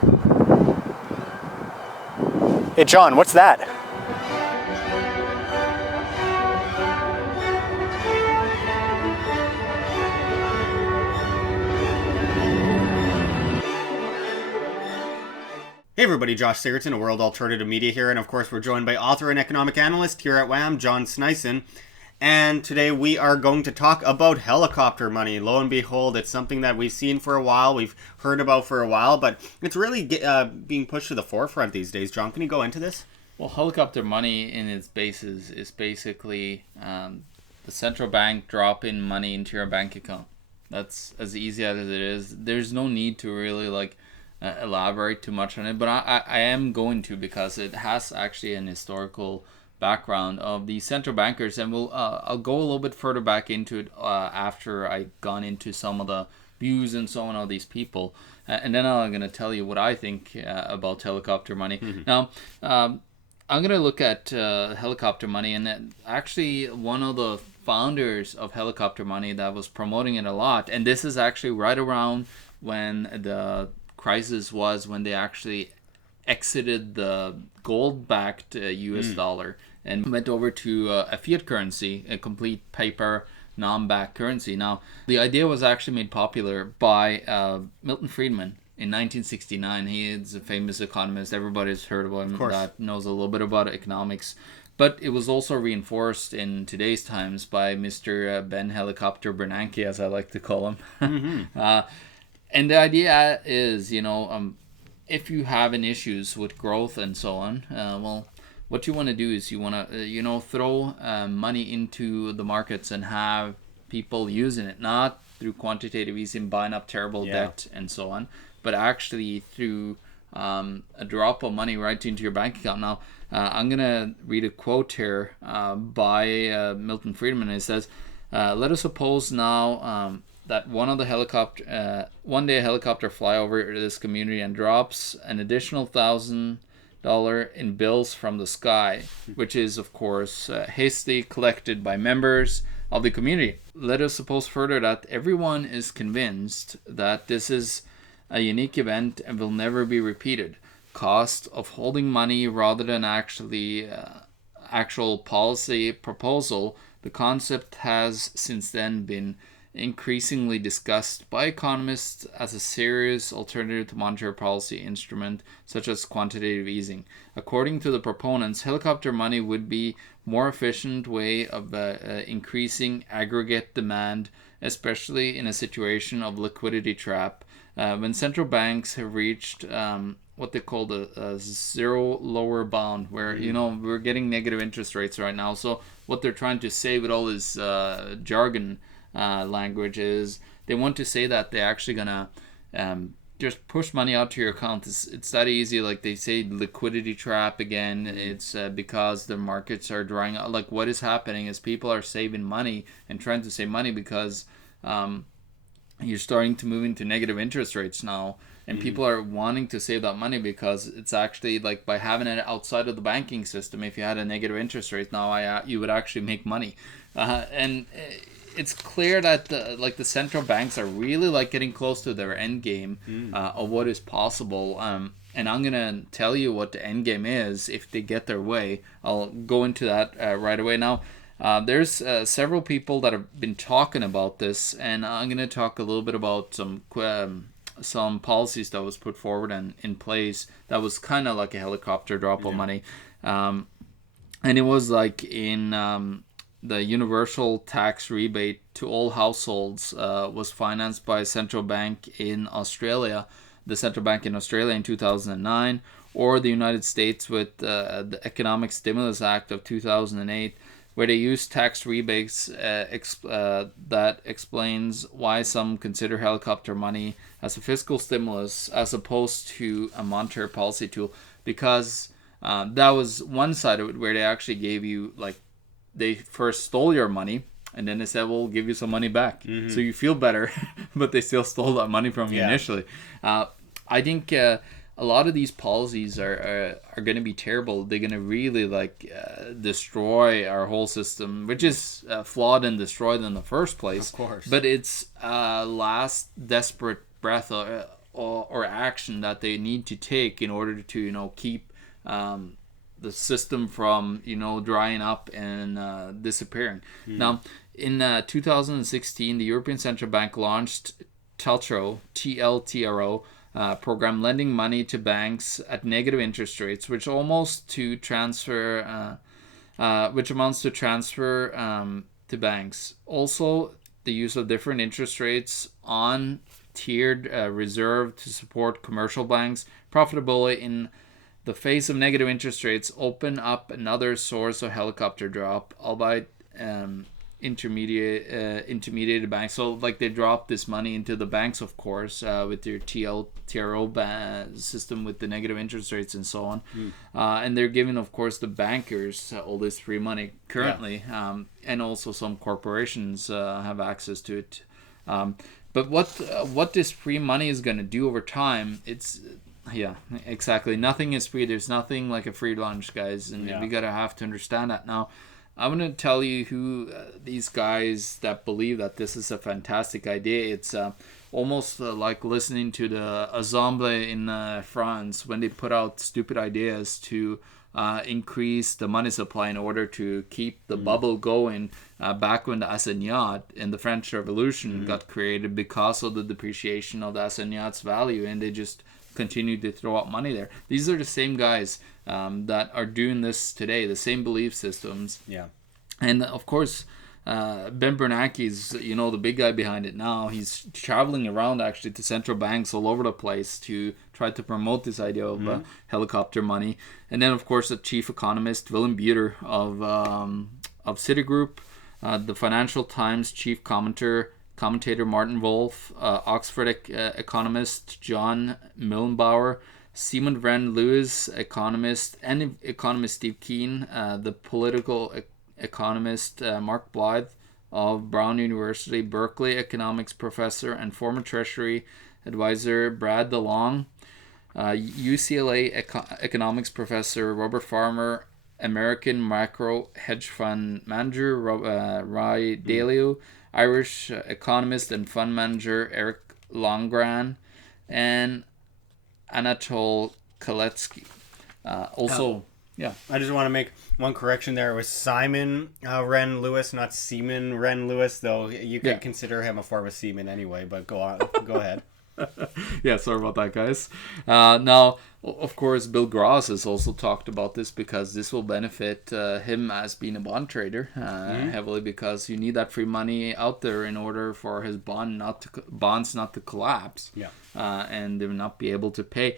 Hey John, what's that? Hey everybody, Josh Sigurdson of World Alternative Media here, and of course we're joined by author and economic analyst here at WAM, John Sneisen. And today we are going to talk about helicopter money. Lo and behold, it's something that we've seen for a while, we've heard about for a while, but it's really being pushed to the forefront these days. John, can you go into this? Well, helicopter money in its basis is basically the central bank dropping money into your bank account. That's as easy as it is. There's no need to really elaborate too much on it, but I am going to, because it has actually an historical background of the central bankers, and I'll go a little bit further back into it after I gone into some of the views and so on of these people, and then I'm going to tell you what I think about helicopter money. Mm-hmm. Now, I'm going to look at helicopter money, and actually one of the founders of helicopter money that was promoting it a lot, and this is actually right around when the crisis was, when they actually exited the gold-backed US dollar and went over to a fiat currency, a complete paper, non-backed currency. Now, the idea was actually made popular by Milton Friedman in 1969. He is a famous economist. Everybody's heard of him, that knows a little bit about economics. But it was also reinforced in today's times by Mr. Ben Helicopter Bernanke, as I like to call him. Mm-hmm. And the idea is, if you have an issues with growth and so on, what you want to do is you want to, throw money into the markets and have people using it, not through quantitative easing, buying up terrible debt and so on, but actually through a drop of money right into your bank account. Now, I'm going to read a quote here by Milton Friedman. It says, let us suppose now that one day a helicopter fly over this community and drops an additional $1,000 in bills from the sky, which is of course hastily collected by members of the community. Let us suppose further that everyone is convinced that this is a unique event and will never be repeated. Cost of holding money rather than actual policy proposal. The concept has since then been increasingly discussed by economists as a serious alternative to monetary policy instrument such as quantitative easing. According to the proponents, helicopter money would be more efficient way of increasing aggregate demand, especially in a situation of liquidity trap, when central banks have reached what they call the zero lower bound, where we're getting negative interest rates right now. So what they're trying to say with all this jargon language is they want to say that they're actually gonna just push money out to your account. It's that easy. Like they say, liquidity trap again. It's because the markets are drying out. Like what is happening is people are saving money and trying to save money because you're starting to move into negative interest rates now, and people are wanting to save that money because it's actually like by having it outside of the banking system. If you had a negative interest rate now, you would actually make money, and it's clear that the central banks are really getting close to their end game of what is possible. And I'm gonna tell you what the end game is if they get their way. I'll go into that right away. Now, there's several people that have been talking about this, and I'm gonna talk a little bit about some policies that was put forward and in place that was kind of like a helicopter drop of money, and it was like in the universal tax rebate to all households was financed by a central bank in Australia, the central bank in Australia in 2009, or the United States with the Economic Stimulus Act of 2008, where they use tax rebates that explains why some consider helicopter money as a fiscal stimulus as opposed to a monetary policy tool, because that was one side of it where they actually gave you they first stole your money and then they said, we'll give you some money back. Mm-hmm. So you feel better, but they still stole that money from you initially. I think a lot of these policies are going to be terrible. They're going to really destroy our whole system, which is flawed and destroyed in the first place. Of course. But it's last desperate breath or action that they need to take in order to keep the system from drying up and disappearing. Now, in 2016, the European Central Bank launched TLTRO program, lending money to banks at negative interest rates, which amounts to transfer to banks. Also, the use of different interest rates on tiered reserve to support commercial banks' profitability in the face of negative interest rates open up another source of helicopter drop, albeit intermediated banks. So they drop this money into the banks, of course, with their TLTRO system with the negative interest rates and so on. And they're giving, of course, the bankers all this free money currently, and also some corporations have access to it. But what this free money is going to do over time, yeah, exactly. Nothing is free. There's nothing like a free lunch, guys, and we gotta have to understand that. Now, I'm gonna tell you who these guys that believe that this is a fantastic idea. It's almost like listening to the Assemblée in France when they put out stupid ideas to increase the money supply in order to keep the bubble going. Back when the assignat in the French Revolution got created because of the depreciation of the assignat's value, and they just continue to throw out money there. These are the same guys that are doing this today, the same belief systems. Yeah. And of course, Ben Bernanke is, the big guy behind it now. He's traveling around actually to central banks all over the place to try to promote this idea of helicopter money. And then, of course, the chief economist, Willem Buter of Citigroup, the Financial Times chief commentator Martin Wolf, Oxford economist John Millenbauer, Simon Van Lewis, economist, and economist Steve Keen, the political economist Mark Blythe of Brown University, Berkeley economics professor and former Treasury advisor Brad DeLong, UCLA economics professor Robert Farmer, American macro hedge fund manager Ray Dalio, Irish economist and fund manager Eric Longran, and Anatol Kaletsky. I just want to make one correction there. It was Simon Wren Lewis, not Seaman Wren Lewis, though you could consider him a form of seaman anyway, but go on. Go ahead. Yeah, sorry about that, guys. Now, of course, Bill Gross has also talked about this because this will benefit him as being a bond trader heavily, because you need that free money out there in order for his bonds not to collapse, and they will not be able to pay.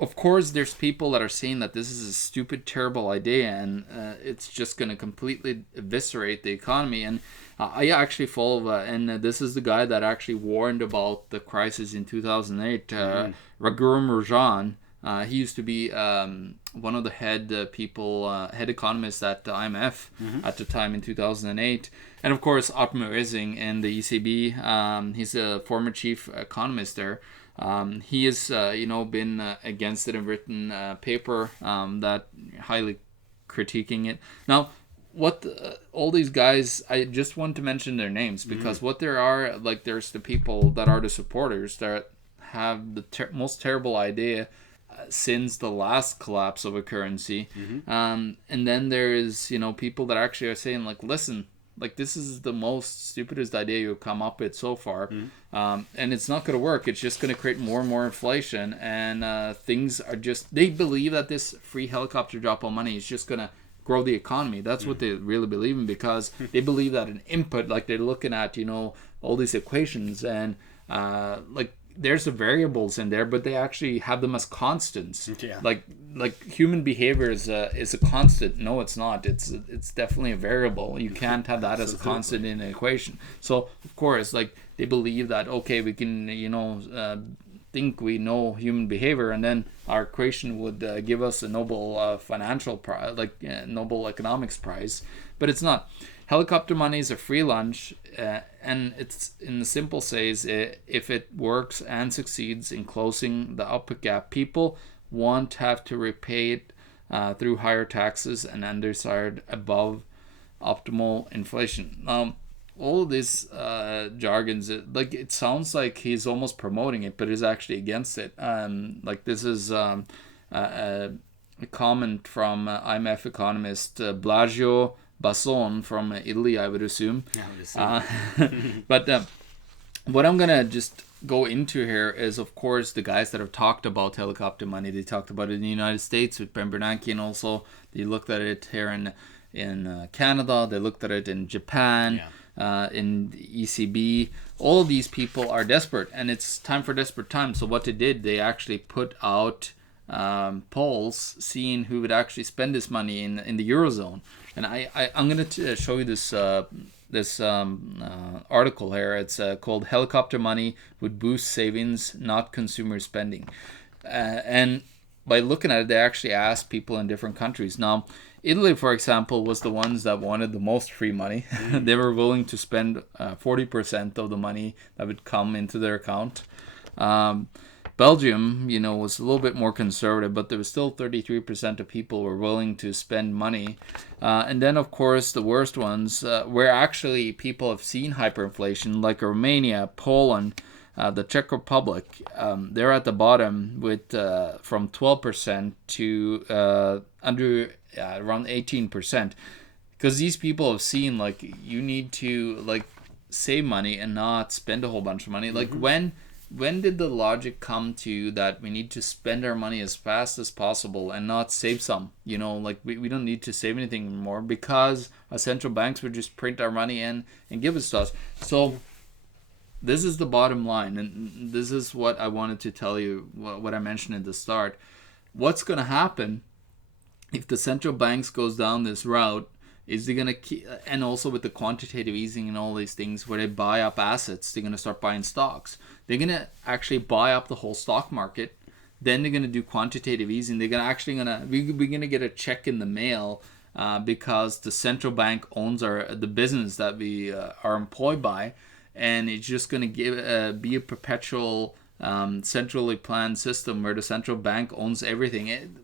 Of course, there's people that are saying that this is a stupid, terrible idea, and it's just going to completely eviscerate the economy. And I actually follow, and this is the guy that actually warned about the crisis in 2008, Raghuram Rajan. He used to be one of the head economists at the IMF at the time in 2008. And of course, Otmar Ising in the ECB. He's a former chief economist there. He has, been against it and written a paper that highly critiquing it. Now, all these guys, I just want to mention their names because what there are, there's the people that are the supporters that have the most terrible idea since the last collapse of a currency. And then there is, people that actually are saying, listen, this is the most stupidest idea you've come up with so far. And it's not going to work. It's just going to create more and more inflation. And things are just... They believe that this free helicopter drop of money is just going to grow the economy. That's what they really believe in, because they believe that an input, they're looking at, all these equations and there's the variables in there, but they actually have them as constants. Like human behavior is a constant. No, it's not. It's definitely a variable. You can't have that as a constant in an equation. So of course, they believe that we can think we know human behavior, and then our equation would give us a Nobel financial prize, Nobel economics prize, but it's not. Helicopter money is a free lunch, and it's, in the simple says, if it works and succeeds in closing the output gap, people won't have to repay it through higher taxes and undesired above optimal inflation. all of this jargons, it sounds like he's almost promoting it, but is actually against it. Like this is a comment from IMF economist Blagio Basson from Italy, I would assume. But what I'm gonna just go into here is, of course, the guys that have talked about helicopter money. They talked about it in the United States with Bernanke, and also they looked at it here in Canada. They looked at it in Japan, in the ECB. All of these people are desperate, and it's time for desperate times. So what they did, they actually put out polls seeing who would actually spend this money in the Eurozone. And I'm going to show you this article here. It's called "Helicopter Money Would Boost Savings, Not Consumer Spending." And by looking at it, they actually asked people in different countries. Now, Italy, for example, was the ones that wanted the most free money. They were willing to spend 40% of the money that would come into their account. Belgium, was a little bit more conservative, but there was still 33% of people were willing to spend money. And then, of course, the worst ones, where actually people have seen hyperinflation, like Romania, Poland, the Czech Republic, they're at the bottom with from 12% to under around 18%. Because these people have seen, you need to, save money and not spend a whole bunch of money. Like, when did the logic come to that we need to spend our money as fast as possible and not save some? We don't need to save anything anymore because our central banks would just print our money and give it to us. So this is the bottom line, and this is what I wanted to tell you, what I mentioned at the start. What's going to happen if the central banks goes down this route? Is they going to keep, and also with the quantitative easing and all these things where they buy up assets, they're going to start buying stocks. They're going to actually buy up the whole stock market. Then they're going to do quantitative easing. They're we're going to get a check in the mail because the central bank owns the business that we are employed by, and it's just going to be a perpetual centrally planned system where the central bank owns everything.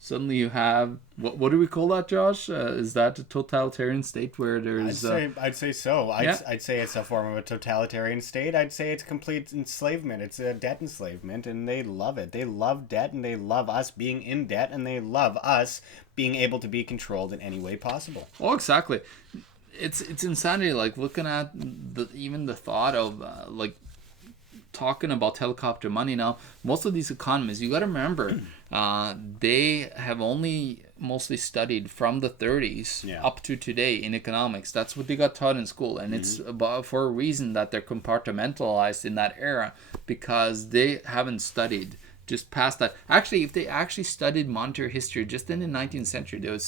Suddenly you have what do we call that, Josh? Is that a totalitarian state where there's? I'd say so. I'd say it's a form of a totalitarian state. I'd say it's complete enslavement. It's a debt enslavement, and they love it. They love debt, and they love us being in debt, and they love us being able to be controlled in any way possible. Oh, exactly. It's insanity. Looking at even the thought of talking about helicopter money now. Most of these economists, you got to remember, they have only mostly studied from the 30s up to today in economics. That's what they got taught in school, and it's for a reason that they're compartmentalized in that era, because they haven't studied just past that. Actually, if they actually studied monetary history just in the 19th century, they would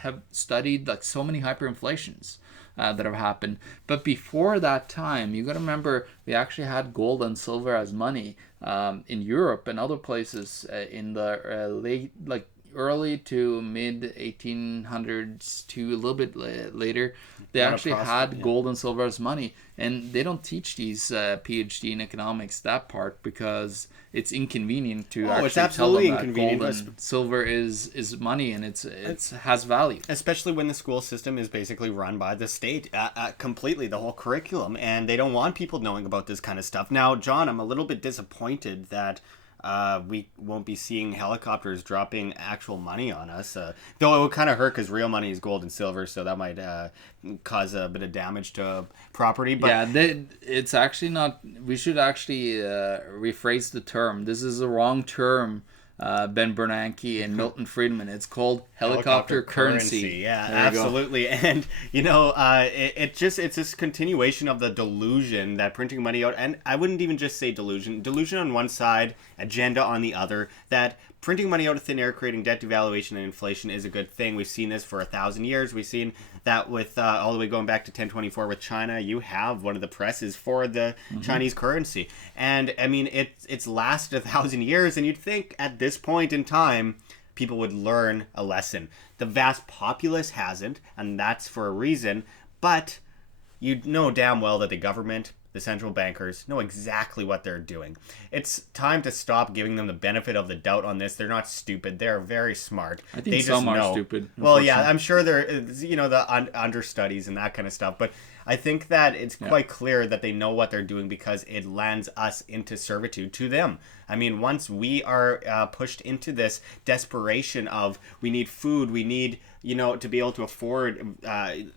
have studied so many hyperinflations that have happened. But before that time, you got to remember, we actually had gold and silver as money in Europe and other places in the late, early to mid 1800s to a little bit later. They actually had gold and silver as money, and they don't teach these PhD in economics that part because it's inconvenient to actually tell them that gold and silver is money and it has value. Especially when the school system is basically run by the state completely, the whole curriculum, and they don't want people knowing about this kind of stuff. Now, John, I'm a little bit disappointed that we won't be seeing helicopters dropping actual money on us. Though it would kind of hurt because real money is gold and silver, so that might cause a bit of damage to property. But it's actually not. We should actually rephrase the term. This is the wrong term. Ben Bernanke and Milton Friedman. It's called helicopter currency. Yeah, absolutely. And it's this continuation of the delusion that printing money out, and I wouldn't even just say delusion on one side, agenda on the other, that printing money out of thin air, creating debt devaluation and inflation is a good thing. We've seen this for 1,000 years. We've seen that with all the way going back to 1024 with China. You have one of the presses for the Chinese currency. And I mean, it's lasted 1,000 years, and you'd think at this point in time, people would learn a lesson. The vast populace hasn't, and that's for a reason, but you know damn well that the government the central bankers, know exactly what they're doing. It's time to stop giving them the benefit of the doubt on this. They're not stupid. They're very smart. I think they some just are know. stupid. Well, yeah, I'm sure they're, the understudies and that kind of stuff. But I think that it's quite clear that they know what they're doing because it lands us into servitude to them. I mean, once we are pushed into this desperation of we need food, we need, to be able to afford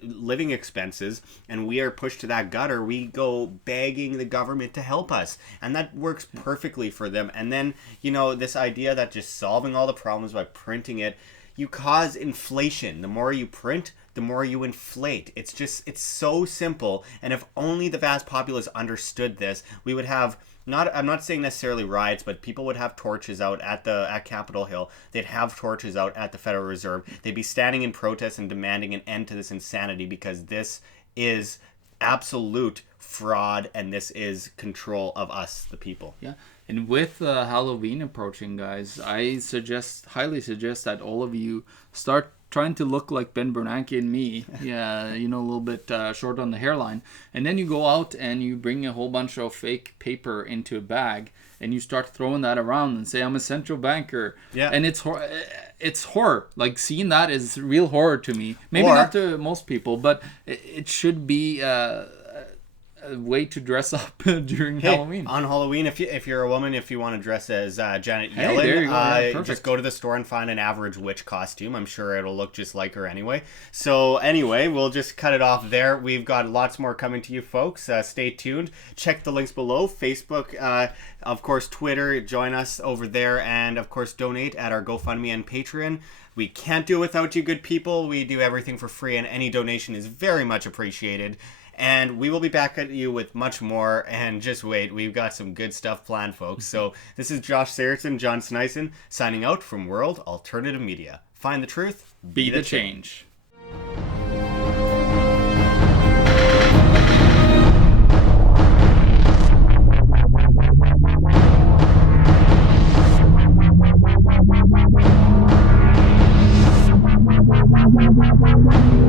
living expenses, and we are pushed to that gutter, we go begging the government to help us. And that works perfectly for them. And then, this idea that just solving all the problems by printing it, you cause inflation. The more you print, the more you inflate. It's so simple. And if only the vast populace understood this, we would have I'm not saying necessarily riots, but people would have torches out at Capitol Hill. They'd have torches out at the Federal Reserve. They'd be standing in protest and demanding an end to this insanity because this is absolute fraud and this is control of us, the people. Yeah. And with Halloween approaching, guys, I highly suggest that all of you start trying to look like Ben Bernanke and me. Yeah, a little bit short on the hairline. And then you go out and you bring a whole bunch of fake paper into a bag and you start throwing that around and say, I'm a central banker. Yeah. And it's horror. Like, seeing that is real horror to me. Maybe not to most people, but it should be a way to dress up during Halloween. On Halloween, if you're a woman, if you want to dress as Janet Yellen, just go to the store and find an average witch costume. I'm sure it'll look just like her anyway. So anyway, we'll just cut it off there. We've got lots more coming to you, folks. Stay tuned. Check the links below. Facebook, of course, Twitter. Join us over there. And, of course, donate at our GoFundMe and Patreon. We can't do it without you, good people. We do everything for free, and any donation is very much appreciated. And we will be back at you with much more. And just wait, we've got some good stuff planned, folks. So this is Josh Sigurdson, John Sneisen, signing out from World Alternative Media. Find the truth, be the change. Thank you.